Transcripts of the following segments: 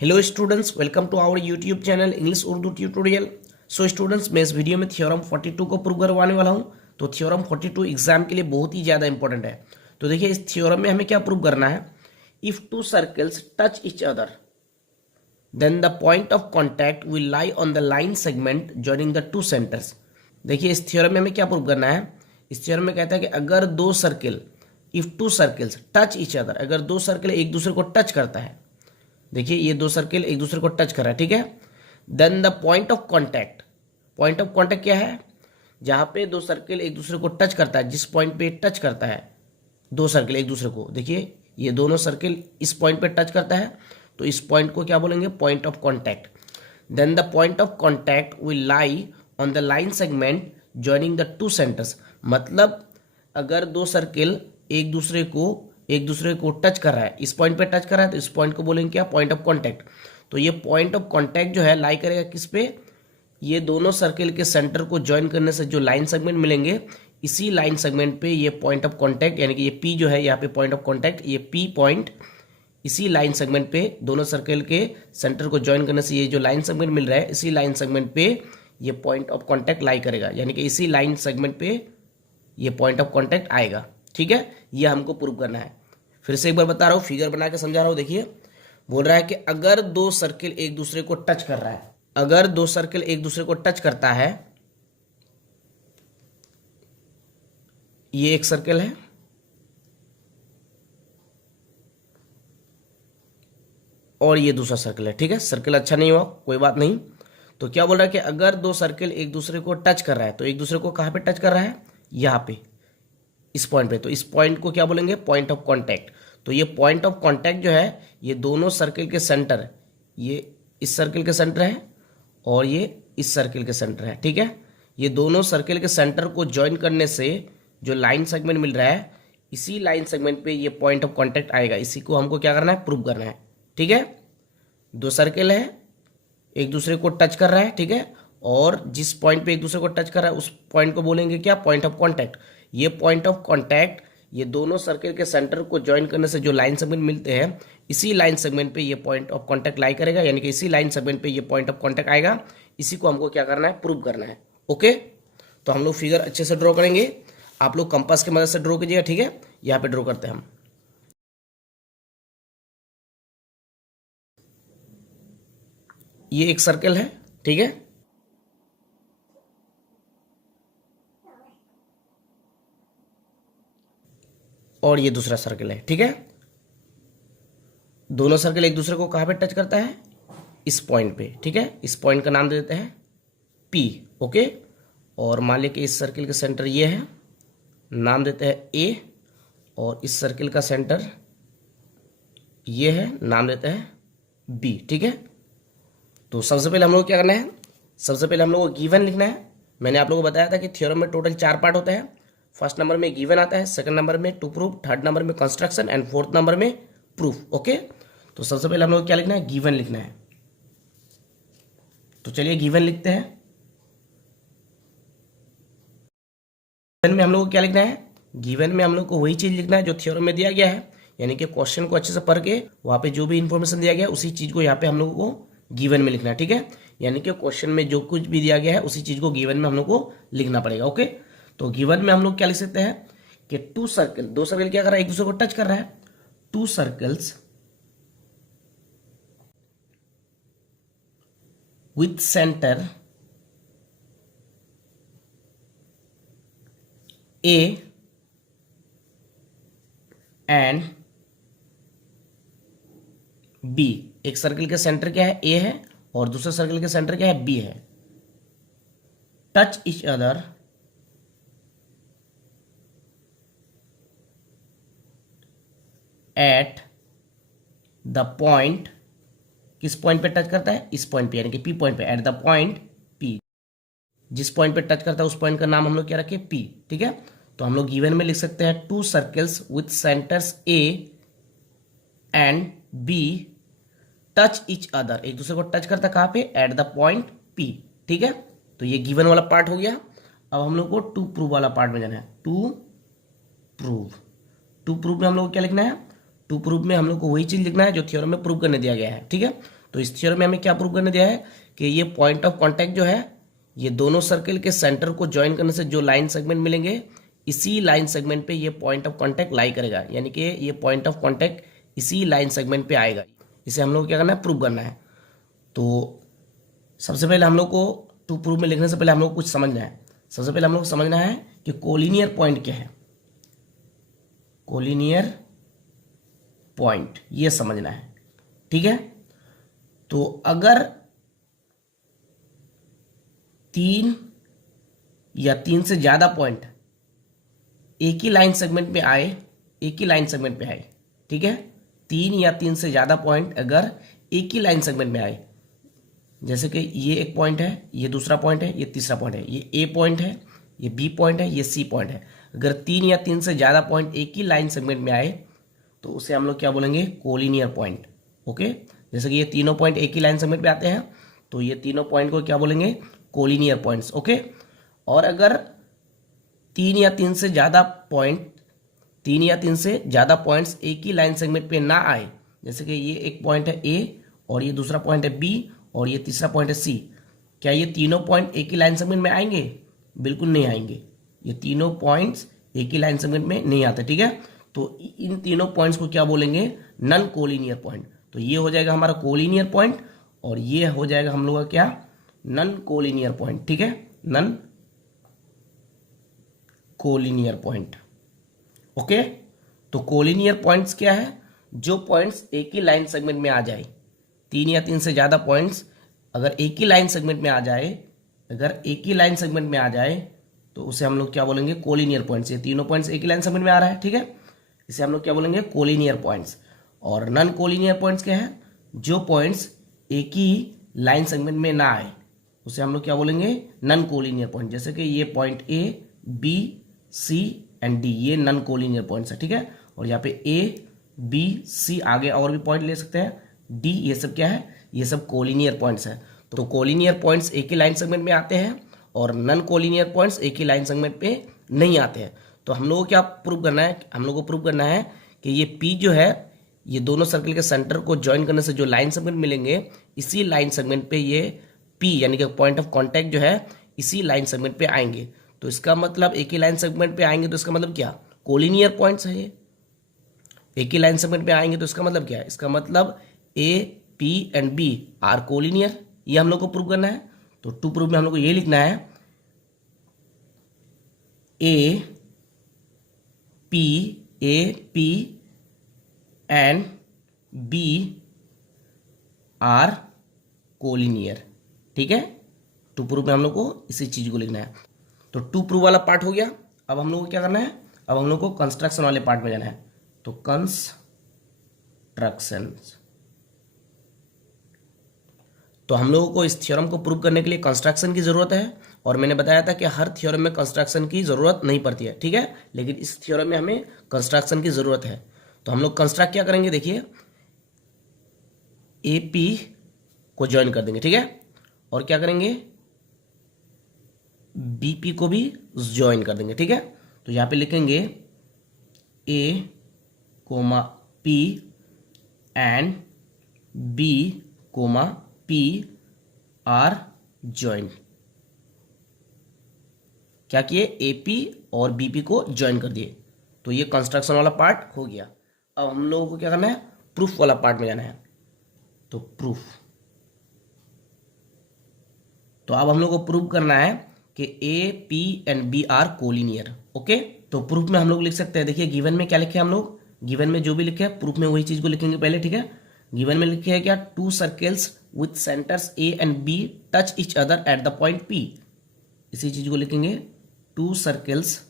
Hello students, welcome to our YouTube channel English Urdu tutorial. So students, मैं इस video में theorem 42 को prove करवाने वाला हूं। तो थ्योरम 42 एग्जाम के लिए बहुत ही ज़्यादा इंपॉर्टेंट है। तो देखिए, इस थ्योरम में हमें क्या प्रूव करना है। If two circles touch each other than the point of contact will lie on the line segment joining the two centres. देखिए, इस थ्योरम में हमें क्या प्रूव करना है। इस थ्योरम में कहता है कि अगर दो circle, if two circles touch each other, अगर दो सर्किल एक दूसरे को टच करता है। देखिए, ये दो सर्किल एक दूसरे को टच कर रहा है, ठीक है। Then the point of contact, point of contact क्या है, जहां पे दो सर्किल एक दूसरे को टच करता है, जिस पॉइंट पे टच करता है दो सर्किल एक दूसरे को। देखिए, ये दोनों सर्किल इस पॉइंट पे टच करता है, तो इस पॉइंट को क्या बोलेंगे, point of contact. Then the point of contact will lie on the line segment joining the two centres. मतलब अगर दो सर्किल एक दूसरे को टच कर रहा है, इस पॉइंट पे टच कर रहा है, तो इस पॉइंट को बोलेंगे क्या, पॉइंट ऑफ कॉन्टैक्ट। तो ये पॉइंट ऑफ कॉन्टैक्ट जो है लाई करेगा किस पे, ये दोनों सर्किल के सेंटर को ज्वाइन करने से जो लाइन सेगमेंट मिलेंगे, इसी लाइन सेगमेंट पे ये पॉइंट ऑफ कॉन्टैक्ट, यानी कि ये पी जो है यहाँ पे पॉइंट ऑफ कॉन्टैक्ट, ये पी पॉइंट इसी लाइन सेगमेंट पे दोनों सर्किल के सेंटर को ज्वाइन करने से ये जो लाइन सेगमेंट मिल रहा है, इसी लाइन सेगमेंट पे ये पॉइंट ऑफ कॉन्टैक्ट लाई करेगा, यानी कि इसी लाइन सेगमेंट पे ये पॉइंट ऑफ कॉन्टैक्ट आएगा। ठीक है, ये हमको प्रूव करना है। फिर से एक बार बता रहा हूँ, फिगर बना के समझा रहा हूँ। देखिए, बोल रहा है कि अगर दो सर्किल एक दूसरे को टच कर रहा है, अगर दो सर्किल एक दूसरे को टच करता है, ये एक सर्किल है और ये दूसरा सर्किल है। ठीक है, सर्किल अच्छा नहीं हुआ, कोई बात नहीं। तो क्या बोल रहा है कि अगर दो सर्किल एक दूसरे को टच कर रहा है, तो एक दूसरे को कहाँ पे टच कर रहा है, यहाँ पे, इस पॉइंट पे। तो इस पॉइंट को क्या बोलेंगे, पॉइंट ऑफ कॉन्टैक्ट। तो ये पॉइंट ऑफ कॉन्टैक्ट जो है, ये दोनों सर्किल के सेंटर, ये इस सर्किल के सेंटर है और ये इस सर्किल के सेंटर है। ठीक है, ये दोनों सर्किल के सेंटर को ज्वाइन करने से जो लाइन सेगमेंट मिल रहा है, इसी लाइन सेगमेंट पे ये पॉइंट ऑफ कॉन्टैक्ट आएगा। इसी को हमको क्या करना है, प्रूव करना है। ठीक है, दो सर्किल है, एक दूसरे को टच कर रहा है, ठीक है, और जिस पॉइंट पे एक दूसरे को टच कर रहा है उस पॉइंट को बोलेंगे क्या, पॉइंट ऑफ कॉन्टैक्ट। ये पॉइंट ऑफ कॉन्टैक्ट, ये दोनों सर्किल के सेंटर को ज्वाइन करने से जो लाइन सेगमेंट मिलते हैं, इसी लाइन सेगमेंट पे ये पॉइंट ऑफ कॉन्टैक्ट लाई करेगा, यानी कि इसी लाइन सेगमेंट पे ये पॉइंट ऑफ कॉन्टैक्ट आएगा। इसी को हमको क्या करना है, प्रूव करना है। ओके, तो हम लोग फिगर अच्छे से ड्रॉ करेंगे। आप लोग कंपास की मदद से ड्रॉ कीजिएगा। ठीक है, यहाँ पे ड्रॉ करते हैं हम। ये एक सर्कल है, ठीक है, और ये दूसरा सर्कल है। ठीक है, दोनों सर्कल एक दूसरे को कहाँ पे टच करता है, इस पॉइंट पे। ठीक है, इस पॉइंट का नाम दे देते हैं पी। ओके, और मान लीजिए कि इस सर्कल का सेंटर ये है, नाम देते हैं ए, और इस सर्कल का सेंटर ये है, नाम देते हैं बी। ठीक है, तो सबसे पहले हम लोग क्या करना है, सबसे पहले हम लोग को गिवन लिखना है। मैंने आप लोगों को बताया था कि थ्योरम में टोटल 4 पार्ट होते हैं। फर्स्ट नंबर में गिवन आता है, सेकंड नंबर में टू प्रूफ, थर्ड नंबर में कंस्ट्रक्शन एंड फोर्थ नंबर में प्रूफ। ओके, तो सबसे पहले हम लोग क्या लिखना है, गिवन लिखना है। तो चलिए गिवन लिखते हैं। गिवन में हम लोग को क्या लिखना है, गिवन में हम लोग को वही चीज लिखना है जो थ्योरम में दिया गया है, यानी कि क्वेश्चन को अच्छे से पढ़ के वहां पे जो भी इंफॉर्मेशन दिया गया है उसी चीज को यहाँ पे हम लोगों को गिवन में लिखना है। ठीक है, यानी कि क्वेश्चन में जो कुछ भी दिया गया है उसी चीज को गिवन में हम लोग को लिखना पड़ेगा। ओके, तो गिवन में हम लोग क्या लिख सकते हैं कि टू सर्कल, दो सर्कल क्या कर रहा है, एक दूसरे को टच कर रहा है। Two circles with centre A and B. एक सर्कल के सेंटर क्या है, ए है, और दूसरे सर्कल के सेंटर क्या है, बी है। Touch each other at the point, किस पॉइंट पे टच करता है, इस पॉइंट पे, यानी कि पी पॉइंट पे। एट द पॉइंट पी, जिस पॉइंट पे टच करता है उस पॉइंट का नाम हम लोग क्या रखे, पी। ठीक है, तो हम लोग गिवन में लिख सकते हैं two circles with centres A and B touch each other, एक दूसरे को टच करता है कहाँ पे, एट द पॉइंट पी। ठीक है, तो ये गिवन वाला पार्ट हो गया। अब हम लोग को टू प्रूव वाला पार्ट में जाना है। टू प्रूव, टू प्रूव में हम लोग को क्या लिखना है, टू प्रूव में हम लोग को वही चीज लिखना है जो थ्योरम में प्रूव करने दिया गया है। ठीक है, तो इस थ्योरम में हमें क्या प्रूव करने दिया है कि ये पॉइंट ऑफ कांटेक्ट जो है ये दोनों सर्कल के सेंटर को ज्वाइन करने से जो लाइन सेगमेंट मिलेंगे इसी लाइन सेगमेंट पे ये पॉइंट ऑफ कांटेक्ट लाई करेगा, यानी कि ये पॉइंट ऑफ कांटेक्ट इसी लाइन सेगमेंट पे आएगा। इसे हम लोग को क्या करना है, प्रूव करना है। तो सबसे पहले हम लोग को टू प्रूव में लिखने से पहले हम लोग को कुछ समझना है। सबसे पहले हम लोग को समझना है कि कोलिनियर पॉइंट क्या है। कोलिनियर पॉइंट ये समझना है, ठीक है। तो अगर 3 या 3 से ज्यादा पॉइंट एक ही लाइन सेगमेंट में आए, एक ही लाइन सेगमेंट पे आए, ठीक है, 3 या 3 से ज्यादा पॉइंट अगर एक ही लाइन सेगमेंट में आए, जैसे कि ये एक पॉइंट है, ये दूसरा पॉइंट है, ये तीसरा पॉइंट है, ये ए पॉइंट है, ये बी पॉइंट है, ये सी पॉइंट है। अगर 3 या 3 से ज्यादा पॉइंट एक ही लाइन सेगमेंट में आए तो उसे हम लोग क्या बोलेंगे, कोलिनियर पॉइंट। ओके, जैसे कि ये तीनों पॉइंट एक ही लाइन सेगमेंट पे आते हैं तो ये तीनों पॉइंट को क्या बोलेंगे, कोलिनियर पॉइंट्स। ओके, और अगर 3 या 3 से ज्यादा पॉइंट, 3 या 3 से ज्यादा पॉइंट्स एक ही लाइन सेगमेंट पे ना आए, जैसे कि ये एक पॉइंट है ए और ये दूसरा पॉइंट है बी और ये तीसरा पॉइंट है सी, क्या ये तीनों पॉइंट एक ही लाइन सेगमेंट में आएंगे? बिल्कुल नहीं आएंगे। ये तीनों पॉइंट्स एक ही लाइन सेगमेंट में नहीं आते, ठीक है। तो इन तीनों पॉइंट्स को क्या बोलेंगे, नन कोलिनियर पॉइंट। तो ये हो जाएगा हमारा कोलिनियर पॉइंट और ये हो जाएगा हम लोग का क्या, नन कोलिनियर पॉइंट, ठीक है, नन कोलिनियर पॉइंट। ओके, तो कोलिनियर पॉइंट्स क्या है, जो पॉइंट्स एक ही लाइन सेगमेंट में आ जाए। 3 या 3 से ज्यादा पॉइंट्स अगर एक ही लाइन सेगमेंट में आ जाए, अगर एक ही लाइन सेगमेंट में आ जाए तो उसे हम लोग क्या बोलेंगे, कोलिनियर पॉइंट्स। ये तीनों पॉइंट्स एक ही लाइन सेगमेंट में आ रहा है, ठीक है, इसे हम लोग क्या बोलेंगे, कोलिनियर पॉइंट्स। और नन कोलिनियर पॉइंट्स क्या है, जो पॉइंट्स एक ही लाइन सेगमेंट में ना आए उसे हम लोग क्या बोलेंगे, नन कोलिनियर पॉइंट। जैसे कि ये point A B C and D, ये नन कोलिनियर पॉइंट्स है, ठीक है। और यहाँ पे ए बी सी, आगे और भी पॉइंट ले सकते हैं, डी, ये सब क्या है, ये सब कोलिनियर पॉइंट्स है। तो कोलिनियर पॉइंट्स एक ही लाइन सेगमेंट में आते हैं और नन कोलिनियर पॉइंट्स एक ही लाइन सेगमेंट पे नहीं आते हैं। तो हम लोगों को क्या प्रूव करना है, हम लोगों को प्रूव करना है कि ये पी जो है ये दोनों सर्कल के सेंटर को ज्वाइन करने से जो लाइन सेगमेंट मिलेंगे इसी लाइन सेगमेंट पे ये पी यानी कि पॉइंट ऑफ कांटेक्ट जो है इसी लाइन सेगमेंट पे आएंगे। तो इसका मतलब एक ही लाइन सेगमेंट पे आएंगे तो इसका मतलब क्या, कोलिनियर पॉइंट्स है ये। एक ही लाइन सेगमेंट पे आएंगे तो इसका मतलब क्या है, इसका मतलब A P and B are collinear. ये हम लोग को प्रूव करना है। तो टू प्रूव में हम लोग को ये लिखना है, A P and B are collinear, ठीक है। टू प्रूव में हम लोग को इसी चीज को लिखना है। तो टू प्रूव वाला पार्ट हो गया। अब हम लोग को क्या करना है, अब हम लोग को कंस्ट्रक्शन वाले पार्ट में जाना है। तो कंस्ट्रक्शन, तो हम लोगों को इस थ्योरम को प्रूव करने के लिए कंस्ट्रक्शन की जरूरत है। और मैंने बताया था कि हर थ्योरम में कंस्ट्रक्शन की जरूरत नहीं पड़ती है, ठीक है, लेकिन इस थ्योरम में हमें कंस्ट्रक्शन की जरूरत है। तो हम लोग कंस्ट्रक्ट क्या करेंगे, देखिए ए पी को ज्वाइन कर देंगे, ठीक है, और क्या करेंगे, बीपी को भी ज्वाइन कर देंगे, ठीक है। तो यहां पे लिखेंगे A comma P and B comma P are join. क्या किए, एपी और बीपी को ज्वाइन कर दिए। तो ये कंस्ट्रक्शन वाला पार्ट हो गया। अब हम लोगों को क्या करना है, प्रूफ वाला पार्ट में जाना है। तो प्रूफ, तो अब हम लोग को प्रूव करना है कि A P and B are collinear. Okay, तो प्रूफ में हम लोग लिख सकते हैं, देखिए गिवन में क्या लिखे हम लोग, गिवन में जो भी लिखे हैं प्रूफ में वही चीज को लिखेंगे पहले, ठीक है। गिवन में लिखे है क्या, two circles with centres A and B touch each other at the point P. इसी चीज को लिखेंगे, two circles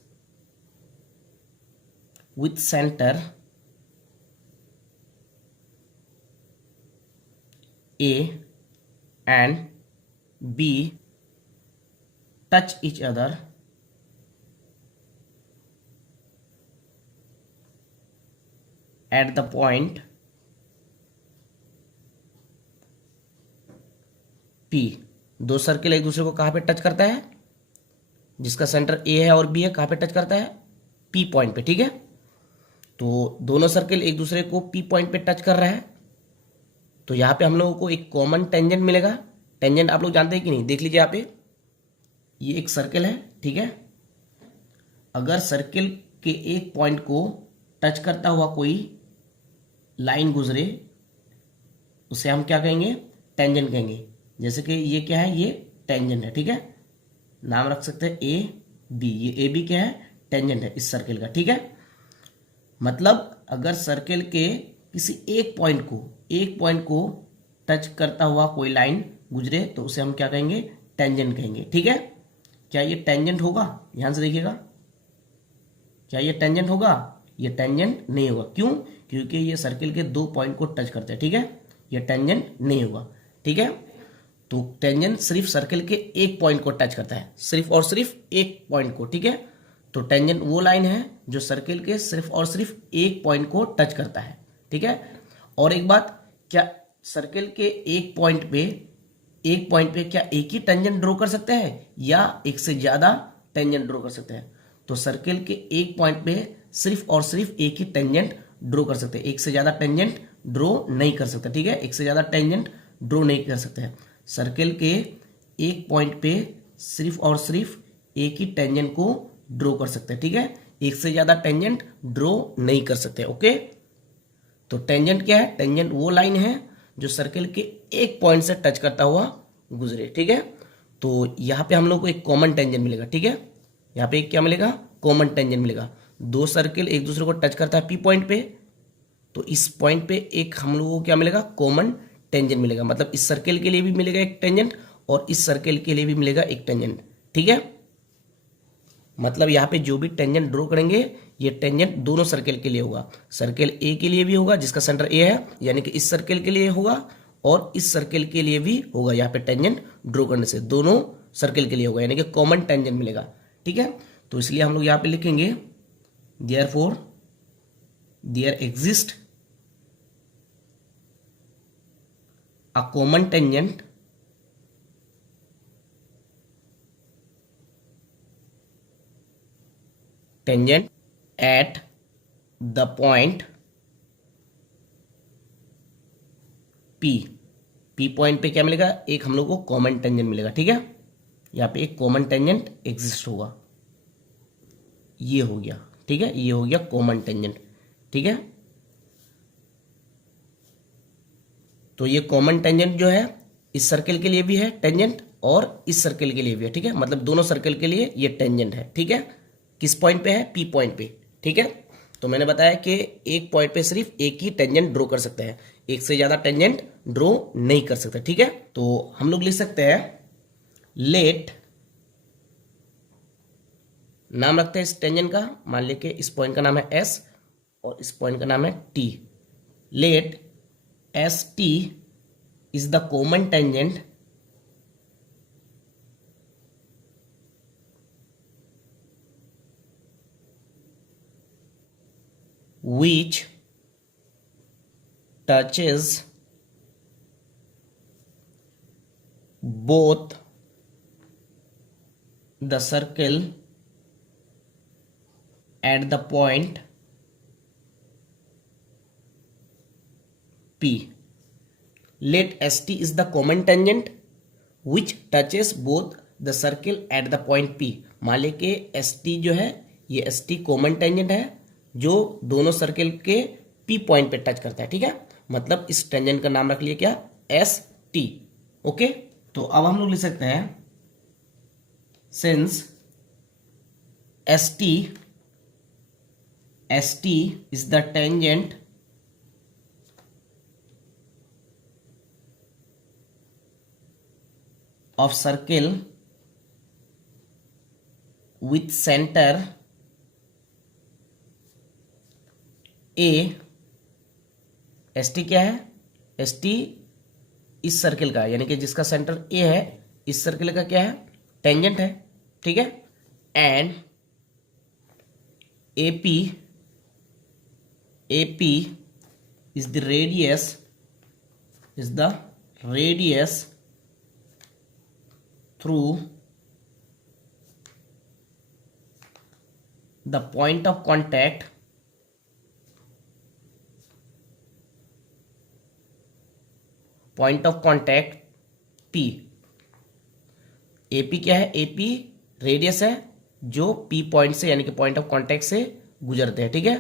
with centre A and B touch each other at the point P. दो सर्कल एक दूसरे को कहां पे टच करता है, जिसका सेंटर ए है और बी है, कहां पे टच करता है, पी पॉइंट पे, ठीक है। तो दोनों सर्कल एक दूसरे को पी पॉइंट पे टच कर रहा है। तो यहाँ पे हम लोगों को एक कॉमन टेंजेंट मिलेगा। टेंजेंट आप लोग जानते हैं कि नहीं, देख लीजिए यहाँ पे, ये एक सर्कल है, ठीक है। अगर सर्कल के एक पॉइंट को टच करता हुआ कोई लाइन गुजरे, उसे हम क्या कहेंगे, टेंजेंट कहेंगे। जैसे कि ये क्या है, ये टेंजेंट है, ठीक है। नाम रख सकते हैं ए बी, ये ए बी क्या है, टेंजेंट है इस सर्कल का, ठीक है। मतलब अगर सर्कल के किसी एक पॉइंट को टच करता हुआ कोई लाइन गुजरे तो उसे हम क्या कहेंगे, टेंजेंट कहेंगे, ठीक है। क्या ये टेंजेंट होगा, ध्यान से देखिएगा, क्या ये टेंजेंट होगा, ये टेंजेंट नहीं होगा। क्यों, क्योंकि ये सर्कल के दो पॉइंट को टच करते हैं, ठीक है। ये टेंजेंट नहीं होगा, ठीक है। तो टेंजेंट सिर्फ सर्कल के एक पॉइंट को टच करता है, सिर्फ और सिर्फ एक पॉइंट को, ठीक है। तो टेंजेंट वो लाइन है जो सर्कल के सिर्फ और सिर्फ एक पॉइंट को टच करता है, ठीक है। और एक बात, क्या सर्कल के एक पॉइंट पे क्या एक ही टेंजेंट ड्रॉ कर सकते हैं या एक से ज्यादा टेंजेंट ड्रॉ कर सकते हैं? तो सर्कल के एक पॉइंट पे सिर्फ और सिर्फ एक ही टेंजेंट ड्रॉ कर सकते हैं, एक से ज्यादा टेंजेंट ड्रॉ नहीं कर सकते, ठीक है। एक से ज्यादा टेंजेंट ड्रॉ नहीं कर सकते हैं। सर्कल के एक पॉइंट पे सिर्फ और सिर्फ एक ही टेंजेंट को ड्रॉ कर सकते हैं, ठीक है। एक से ज्यादा टेंजेंट ड्रॉ नहीं कर सकते, ओके। तो टेंजेंट क्या है, टेंजेंट वो लाइन है जो सर्कल के एक पॉइंट से टच करता हुआ गुजरे, ठीक है। तो यहाँ पे हम लोग को एक कॉमन टेंजेंट मिलेगा, ठीक है। यहाँ पे एक क्या मिलेगा, कॉमन टेंजेंट मिलेगा। दो सर्कल एक दूसरे को टच करता है पी पॉइंट पे, तो इस पॉइंट पे एक हम लोगों को क्या मिलेगा, कॉमन टेंजेंट मिलेगा। मतलब इस सर्कल के लिए भी मिलेगा एक टेंजेंट और इस सर्कल के लिए भी मिलेगा एक टेंजेंट, ठीक है। मतलब यहाँ पे जो भी टेंजेंट ड्रॉ करेंगे ये टेंजेंट दोनों सर्कल के लिए होगा। सर्कल ए के लिए भी होगा जिसका सेंटर ए है, यानी कि इस सर्कल के लिए होगा, और इस सर्कल के लिए भी होगा। यहाँ पे टेंजेंट ड्रॉ करने से दोनों सर्कल के लिए होगा, यानी कि कॉमन टेंजेंट मिलेगा, ठीक है। तो इसलिए हम लोग यहाँ पे लिखेंगे therefore there exist a common tangent at the point P पॉइंट पे क्या मिलेगा, एक हम लोग को कॉमन टेंजेंट मिलेगा, ठीक है। यहाँ पे एक कॉमन टेंजेंट एग्जिस्ट होगा, ये हो गया, ठीक है, ये हो गया कॉमन टेंजेंट, ठीक है। तो ये कॉमन टेंजेंट जो है इस सर्कल के लिए भी है टेंजेंट और इस सर्कल के लिए भी है, ठीक है। मतलब दोनों सर्कल के लिए ये टेंजेंट है, ठीक है। किस पॉइंट पे है, पी पॉइंट पे, ठीक है। तो मैंने बताया कि एक पॉइंट पे सिर्फ एक ही टेंजेंट ड्रॉ कर सकते हैं, एक से ज्यादा टेंजेंट ड्रॉ नहीं कर सकते, ठीक है। तो हम लोग लिख सकते हैं लेट, नाम रखते हैं इस टेंजेंट का, मान लेके इस पॉइंट का नाम है एस और इस पॉइंट का नाम है T. Let S T is the common tangent which touches both the circle at the point P. Let ST is the common tangent which touches both the circle at the point P. मान ले के ST जो है ये ST common tangent है जो दोनों circle के P पॉइंट पे टच करता है, ठीक है। मतलब इस टेंजेंट का नाम रख लिया क्या, ST, ओके। तो अब हम लोग लिख सकते हैं since ST is the tangent of circle with center A, ST क्या है, ST इस सर्कल का, यानी कि जिसका सेंटर A है, इस सर्कल का क्या है, टेंजेंट है, ठीक है। And AP is the radius through the point of contact point of contact P. AP क्या है, एपी रेडियस है जो पी पॉइंट से यानी कि पॉइंट ऑफ कॉन्टैक्ट से गुजरते हैं, ठीक है।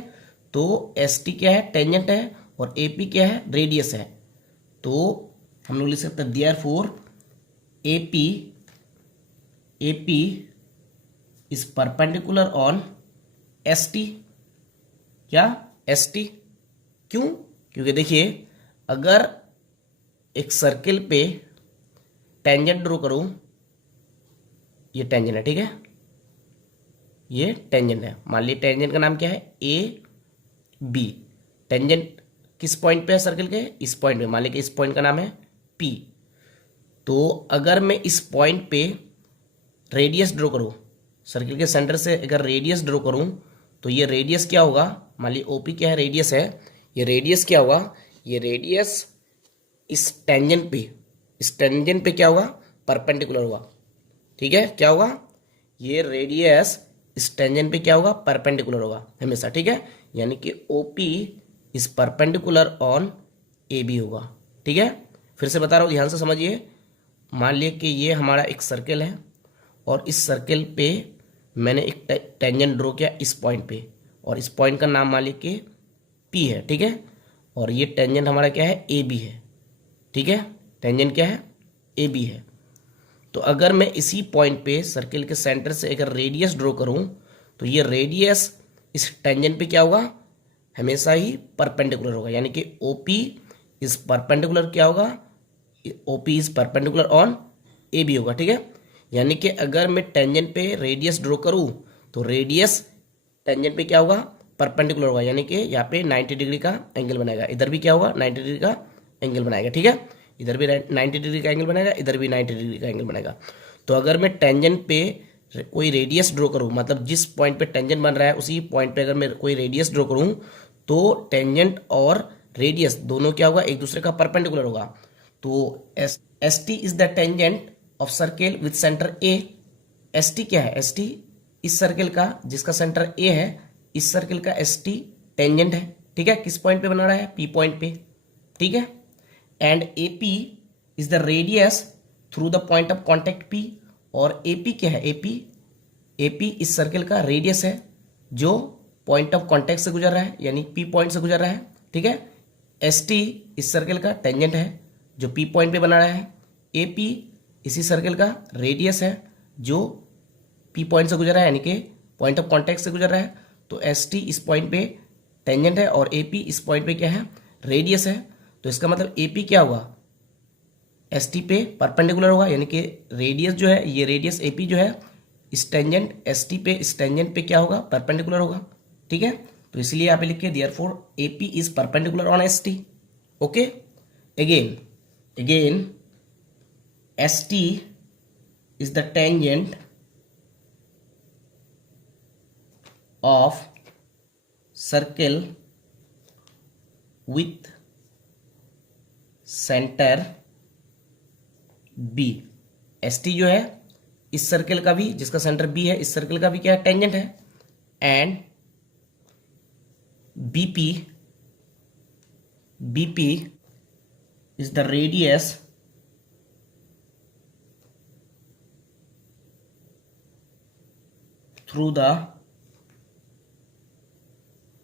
तो एस टी क्या है, टेंजेंट है, और एपी क्या है, रेडियस है। तो हम लोग लिख सकते हैं therefore AP AP is perpendicular on S T. क्या, एस टी। क्यों, क्योंकि देखिए अगर एक सर्किल पे टेंजेंट ड्रॉ करूं, ये टेंजेंट है, ठीक है, ये टेंजेंट है। मान लीजिए टेंजेंट का नाम क्या है, ए बी। टेंजेंट किस पॉइंट पे है सर्किल के, इस पॉइंट पे। मान लीजिए इस पॉइंट का नाम है पी। तो अगर मैं इस पॉइंट पे रेडियस ड्रॉ करूं, सर्किल के सेंटर से अगर रेडियस ड्रॉ करूं, तो ये रेडियस क्या होगा, मान लीजिए ओपी क्या है, रेडियस है। ये रेडियस क्या होगा, ये रेडियस इस टेंजेंट पे क्या होगा, परपेंडिकुलर होगा, ठीक है। क्या होगा, ये रेडियस इस टेंजेंट पे क्या होगा, परपेंडिकुलर होगा हमेशा, ठीक है। यानी कि OP is perpendicular on A B होगा, ठीक है। फिर से बता रहा हूँ, ध्यान से समझिए। मान लिया कि ये हमारा एक सर्किल है और इस सर्किल पे मैंने एक टेंजेंट ड्रॉ किया इस पॉइंट पे, और इस पॉइंट का नाम मान लीजिए कि पी है, ठीक है। और ये टेंजेंट हमारा क्या है, ए बी है, ठीक है। टेंजेंट क्या है, ए बी है। तो अगर मैं इसी पॉइंट पे सर्किल के सेंटर से अगर रेडियस ड्रॉ करूं, तो ये रेडियस इस टेंजेंट पे क्या होगा, हमेशा ही परपेंडिकुलर होगा। यानी कि ओपी इज परपेंडिकुलर क्या होगा, OP is perpendicular on A B होगा, ठीक है। यानी कि अगर मैं टेंजेंट पे रेडियस ड्रॉ करूं, तो रेडियस टेंजेंट पे क्या होगा, परपेंडिकुलर होगा। यानी कि यहाँ पे 90 डिग्री का एंगल बनाएगा, इधर भी क्या होगा, 90 डिग्री का एंगल बनाएगा, ठीक है। इधर भी 90 डिग्री का एंगल बनाएगा, इधर भी 90 डिग्री का एंगल बनाएगा। तो अगर मैं टेंजेंट पे कोई रेडियस ड्रॉ करूं, मतलब जिस पॉइंट पे टेंजेंट बन रहा है उसी पॉइंट पे अगर मैं कोई रेडियस ड्रॉ करूं, तो टेंजेंट और रेडियस दोनों क्या होगा, एक दूसरे का परपेंडिकुलर होगा। तो S T is the tangent of circle with centre A. S T क्या है, एस टी इस सर्किल का जिसका सेंटर ए है, इस सर्किल का एस टी टेंजेंट है, ठीक है। किस पॉइंट पे बना रहा है, पी पॉइंट पे, ठीक है। And A P is the radius through the point of contact P. और ए पी क्या है, ए पी इस सर्किल का रेडियस है जो पॉइंट ऑफ कॉन्टेक्ट से गुजर रहा है, यानी पी पॉइंट से गुजर रहा है, ठीक है। एस टी इस सर्किल का टेंजेंट है जो पी पॉइंट पे बना रहा है। ए पी इसी सर्किल का रेडियस है जो पी पॉइंट से गुजर रहा है, यानी कि पॉइंट ऑफ कॉन्टेक्ट से गुजर रहा है। तो एस टी इस पॉइंट पे टेंजेंट है और ए पी इस पॉइंट पे क्या है, रेडियस है। तो इसका मतलब ए पी क्या होगा, एस टी पे परपेंडिकुलर होगा। यानी कि रेडियस जो है, ये रेडियस ए पी जो है इस टेंजेंट एस टी पे, इस टेंजेंट पे क्या होगा, परपेंडिकुलर होगा, ठीक है। तो इसलिए यहाँ पे लिखिए therefore A P is perpendicular on S T. Okay, again ST is the tangent of circle with center B। ST जो है इस सर्किल का भी, जिसका सेंटर B है, इस सर्किल का भी क्या है, टेंजेंट है। And BP is the radius through the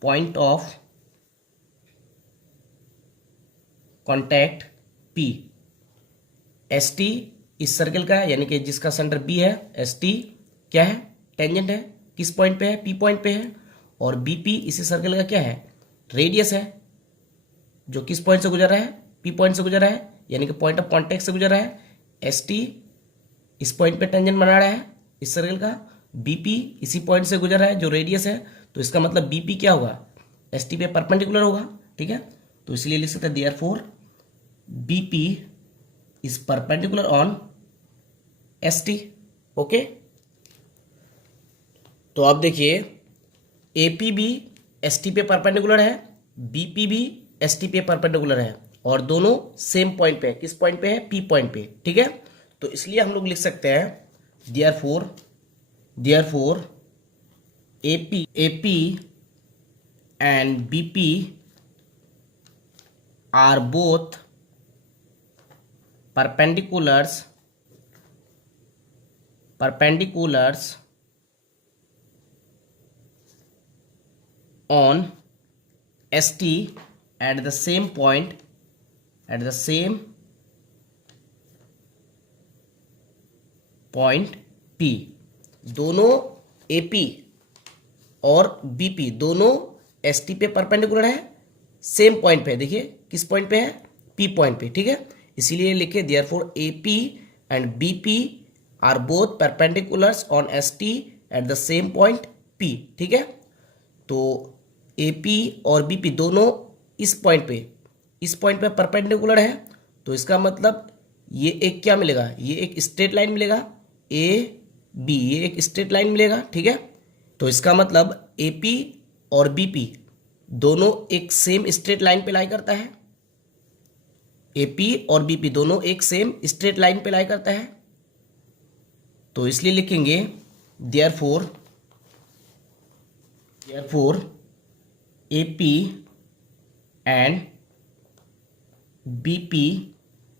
point of contact P। ST इस सर्किल का यानी कि जिसका सेंटर B है, ST क्या है, टेंजेंट है, किस पॉइंट पे है, P पॉइंट पे है। और BP इसी सर्किल का क्या है, रेडियस है जो किस पॉइंट से गुजर रहा है, P पॉइंट से गुजर रहा है, यानी कि पॉइंट ऑफ कॉन्टेक्ट से गुजर रहा है। ST इस पॉइंट पे टेंजेंट बना रहा है इस सर्किल का, BP इसी पॉइंट से गुजर रहा है जो रेडियस है। तो इसका मतलब BP क्या होगा, ST पे परपेंडिकुलर होगा, ठीक है। तो इसलिए लिख सकते हैं therefore BP is perpendicular on ST। Okay, तो आप देखिए AP भी ST पे परपेंडिकुलर है, BP भी ST पे परपेंडिकुलर है, और दोनों सेम पॉइंट पे है। किस पॉइंट पे है, P पॉइंट पे, ठीक है। तो इसलिए हम लोग लिख सकते हैं therefore AP and BP are both perpendiculars on ST at the same point P। दोनों AP और BP दोनों ST पे परपेंडिकुलर है, सेम पॉइंट पे है। देखिए किस पॉइंट पे है, P पॉइंट पे, ठीक है। इसीलिए लिखे therefore AP and BP are both perpendiculars on ST at the same point P, ठीक है। तो AP और BP दोनों इस पॉइंट पे परपेंडिकुलर है, तो इसका मतलब ये एक क्या मिलेगा, ये एक स्ट्रेट लाइन मिलेगा, AB, ये एक स्ट्रेट लाइन मिलेगा, ठीक है। तो इसका मतलब AP और BP दोनों एक सेम स्ट्रेट लाइन पे लाई करता है, AP और BP दोनों एक सेम स्ट्रेट लाइन पे लाई करता है। तो इसलिए लिखेंगे therefore AP and BP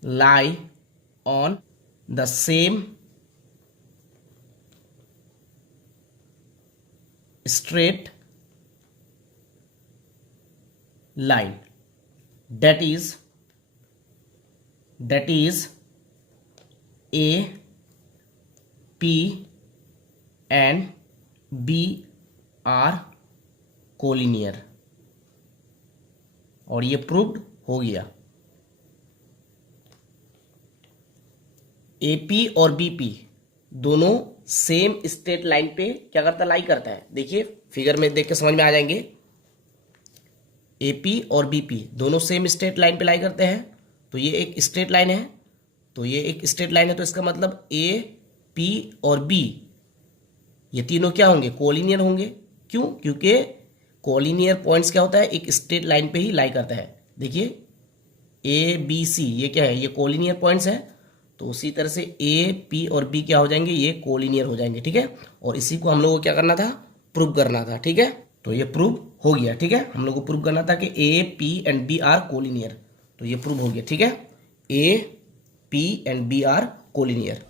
lie on the same straight line, that is A, P and B are collinear. और ये प्रूव्ड हो गया। AP और BP दोनों सेम स्ट्रेट लाइन पे क्या करता है, लाई करता है। देखिए फिगर में देख के समझ में आ जाएंगे। AP और BP दोनों सेम स्ट्रेट लाइन पे लाई करते हैं, तो ये एक स्ट्रेट लाइन है, तो इसका मतलब A, P और B ये तीनों क्या होंगे, कोलिनियर होंगे। क्यों? क्योंकि कोलिनियर पॉइंट्स क्या होता है, एक स्ट्रेट लाइन पे ही लाई करता है। देखिए ABC ये क्या है, ये कोलिनियर पॉइंट्स है, तो उसी तरह से A, P और B क्या हो जाएंगे, ये कोलिनियर हो जाएंगे, ठीक है। और इसी को हम लोग को क्या करना था, प्रूव करना था, ठीक है। तो ये प्रूव हो गया, ठीक है। हम लोग को प्रूव करना था कि A, P and B are collinear, तो ये प्रूव हो गया, ठीक है। A, P and B are collinear.